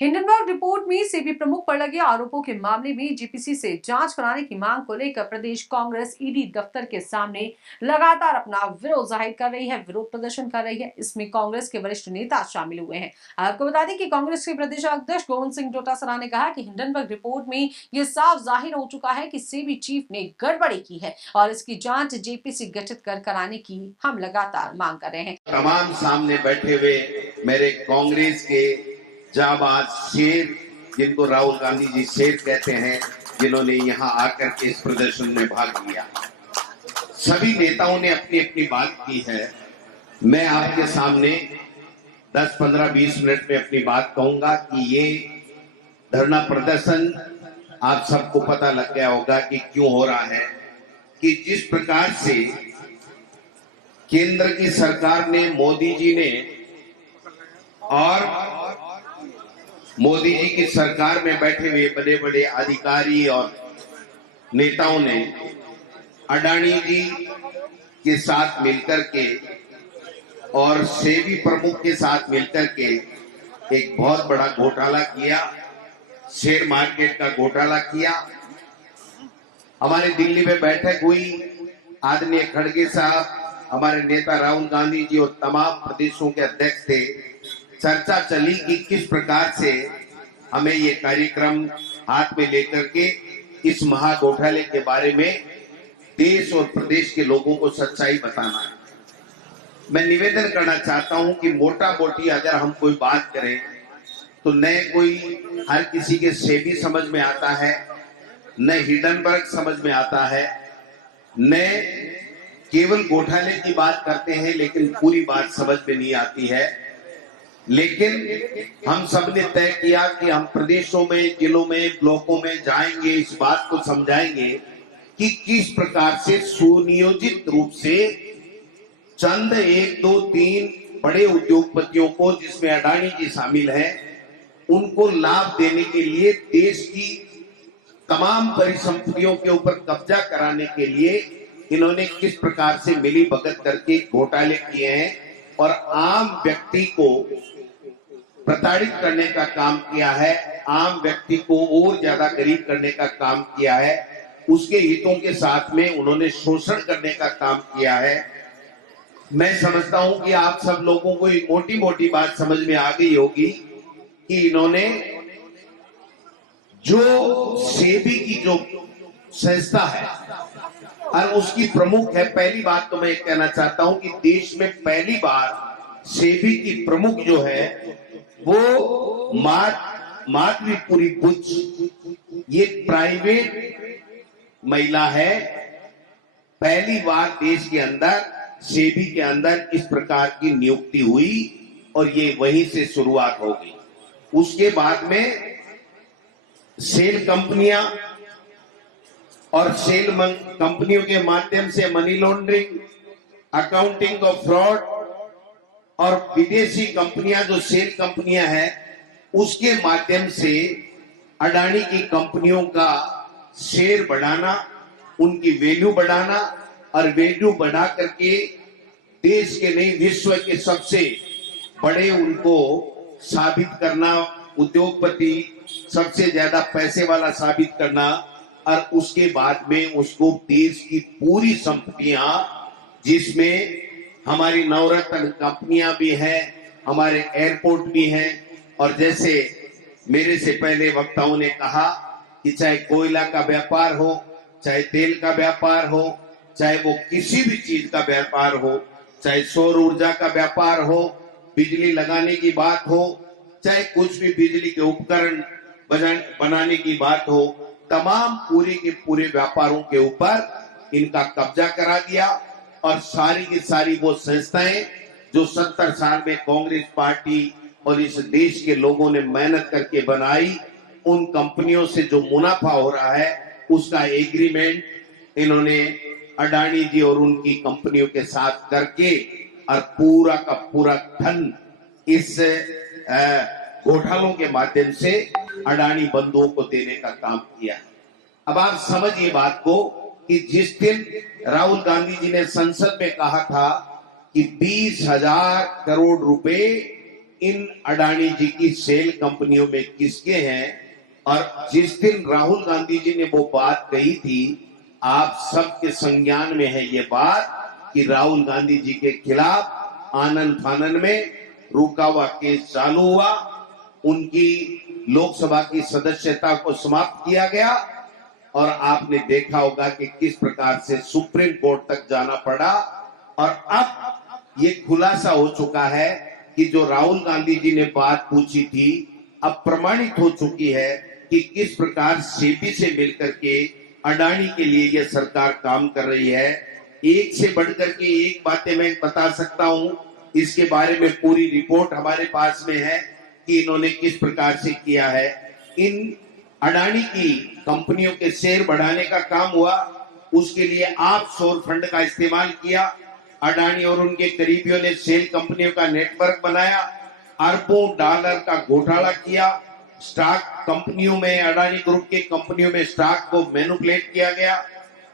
Hindenburg report में सेबी प्रमुख पर लगे आरोपों के मामले में जेपीसी से जांच कराने की मांग को लेकर प्रदेश कांग्रेस ईडी दफ्तर के सामने लगातार अपना विरोध जाहिर कर रही है, विरोध प्रदर्शन कर रही है। इसमें कांग्रेस के वरिष्ठ नेता शामिल हुए हैं। आपको बता दें कि कांग्रेस के प्रदेश अध्यक्ष गोविंद सिंह डोटासरा ने कहा कि हिंडनबर्ग रिपोर्ट में यह साफ जाहिर हो चुका है कि सेबी चीफ ने गड़बड़ी की है और इसकी जांच जेपीसी गठित कर कराने की हम लगातार मांग कर रहे हैं। तमाम सामने बैठे हुए मेरे कांग्रेस के जाबाज शेर, जिनको राहुल गांधी जी शेर कहते हैं, जिन्होंने यहाँ आकर के इस प्रदर्शन में भाग लिया, सभी नेताओं ने अपनी अपनी बात की है। मैं आपके सामने 10, 15, 20 मिनट में अपनी बात कहूंगा कि ये धरना प्रदर्शन आप सबको पता लग गया होगा कि क्यों हो रहा है। कि जिस प्रकार से केंद्र की सरकार ने, मोदी जी ने और मोदी जी की सरकार में बैठे हुए बड़े बड़े अधिकारी और नेताओं ने अडानी जी के साथ मिलकर के और सेबी प्रमुख के साथ मिलकर के एक बहुत बड़ा घोटाला किया, शेयर मार्केट का घोटाला किया। हमारे दिल्ली में बैठक हुई, आदरणीय खड़गे साहब, हमारे नेता राहुल गांधी जी और तमाम प्रदेशों के अध्यक्ष थे। चर्चा चली कि किस प्रकार से हमें ये कार्यक्रम हाथ में लेकर के इस महाघोटाले के बारे में देश और प्रदेश के लोगों को सच्चाई बताना है। मैं निवेदन करना चाहता हूं कि मोटा मोटी अगर हम कोई बात करें तो न कोई हर किसी के सेबी समझ में आता है, न हिंडनबर्ग समझ में आता है, न केवल घोटाले की बात करते हैं लेकिन पूरी बात समझ में नहीं आती है। लेकिन हम सब ने तय किया कि हम प्रदेशों में, जिलों में, ब्लॉकों में जाएंगे, इस बात को समझाएंगे कि किस प्रकार से सुनियोजित रूप से चंद 1, 2, 3 बड़े उद्योगपतियों को, जिसमें अडानी जी शामिल हैं, उनको लाभ देने के लिए देश की तमाम परिसंपत्तियों के ऊपर कब्जा कराने के लिए इन्होंने किस प्रकार से मिली भगत करके घोटाले किए हैं और आम व्यक्ति को प्रताड़ित करने का काम किया है, आम व्यक्ति को और ज्यादा गरीब करने का काम किया है, उसके हितों के साथ में उन्होंने शोषण करने का काम किया है। मैं समझता हूं कि आप सब लोगों को एक मोटी मोटी बात समझ में आ गई होगी कि इन्होंने जो सेबी की जो संस्था है और उसकी प्रमुख है, पहली बात तो मैं कहना चाहता हूं कि देश में पहली बार सेबी की प्रमुख जो है वो माधवीपुरी बुच, ये प्राइवेट महिला है। पहली बार देश के अंदर सेबी के अंदर इस प्रकार की नियुक्ति हुई और ये वहीं से शुरुआत हो गई। उसके बाद में सेल कंपनियां और सेल कंपनियों के माध्यम से money laundering, accounting of fraud और विदेशी कंपनियां जो सेल कंपनियां हैं, उसके माध्यम से अडानी की कंपनियों का शेयर बढ़ाना, उनकी वैल्यू बढ़ाना और वैल्यू बढ़ा करके देश के नहीं विश्व के सबसे बड़े उनको साबित करना, उद्योगपति सबसे ज्यादा पैसे वाला साबित करना और उसके बाद में उसको देश की पूरी संपत्तियां, जिसमें हमारी नवरत्न कंपनियां भी हैं, हमारे एयरपोर्ट भी हैं, और जैसे मेरे से पहले वक्ताओं ने कहा कि चाहे कोयला का व्यापार हो, चाहे तेल का व्यापार हो, चाहे वो किसी भी चीज का व्यापार हो, चाहे सौर ऊर्जा का व्यापार हो, बिजली लगाने की बात हो, चाहे कुछ भी बिजली के उपकरण बनाने की बात हो, तमाम पूरे के पूरे व्यापारों के ऊपर इनका कब्जा करा दिया। और सारी की सारी वो संस्थाएं जो 70 साल में कांग्रेस पार्टी और इस देश के लोगों ने मेहनत करके बनाई, उन कंपनियों से जो मुनाफा हो रहा है उसका एग्रीमेंट इन्होंने अडानी जी और उनकी कंपनियों के साथ करके और पूरा का पूरा धन इस घोटालों के माध्यम से अडानी बंधुओं को देने का काम किया। अब आप समझिए बात को कि जिस दिन राहुल गांधी जी ने संसद में कहा था कि 20,000 करोड़ रुपए इन अडानी जी की सेल कंपनियों में किसके हैं। और जिस दिन राहुल गांधी जी ने वो बात कही थी, आप सबके संज्ञान में है ये बात कि राहुल गांधी जी के खिलाफ आनन फानन में रुका हुआ केस चालू हुआ, उनकी लोकसभा की सदस्यता को समाप्त किया गया और आपने देखा होगा कि किस प्रकार से सुप्रीम कोर्ट तक जाना पड़ा। और अब ये खुलासा हो चुका है कि जो राहुल गांधी जी ने बात पूछी थी, अब प्रमाणित हो चुकी है कि किस प्रकार सेबी से मिलकर के अडानी के लिए यह सरकार काम कर रही है। एक से बढ़कर के एक बातें मैं बता सकता हूं, इसके बारे में पूरी रिपोर्ट हमारे पास में है कि इन्होंने किस प्रकार से किया है। इन अडानी की कंपनियों के शेयर बढ़ाने का काम हुआ, उसके लिए आप सोर फंड का इस्तेमाल किया। अडानी और उनके करीबियों ने सेल कंपनियों का नेटवर्क बनाया, अरबों डॉलर का घोटाला किया। स्टॉक कंपनियों में, अडानी ग्रुप के कंपनियों में स्टॉक को मैनिपुलेट किया गया,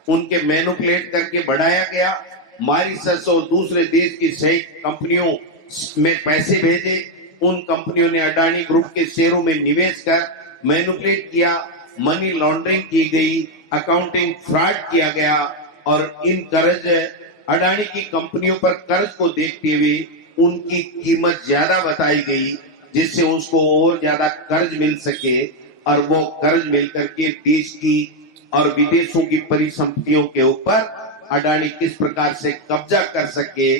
उनके मैनिपुलेट करके बढ़ाया गया। मॉरिशस और दूसरे देश की सही कंपनियों में पैसे भेजे, उन कंपनियों ने अडानी ग्रुप के शेयरों में निवेश कर मैनिपुलेट किया, मनी लॉन्ड्रिंग की गई, अकाउंटिंग फ्रॉड किया गया और इन कर्ज अडानी की कंपनियों पर कर्ज को देखते हुए उनकी कीमत ज्यादा बताई गई, जिससे उसको और ज्यादा कर्ज मिल सके और वो कर्ज मिलकर के देश की और विदेशों की परिसंपत्तियों के ऊपर अडानी किस प्रकार से कब्जा कर सके,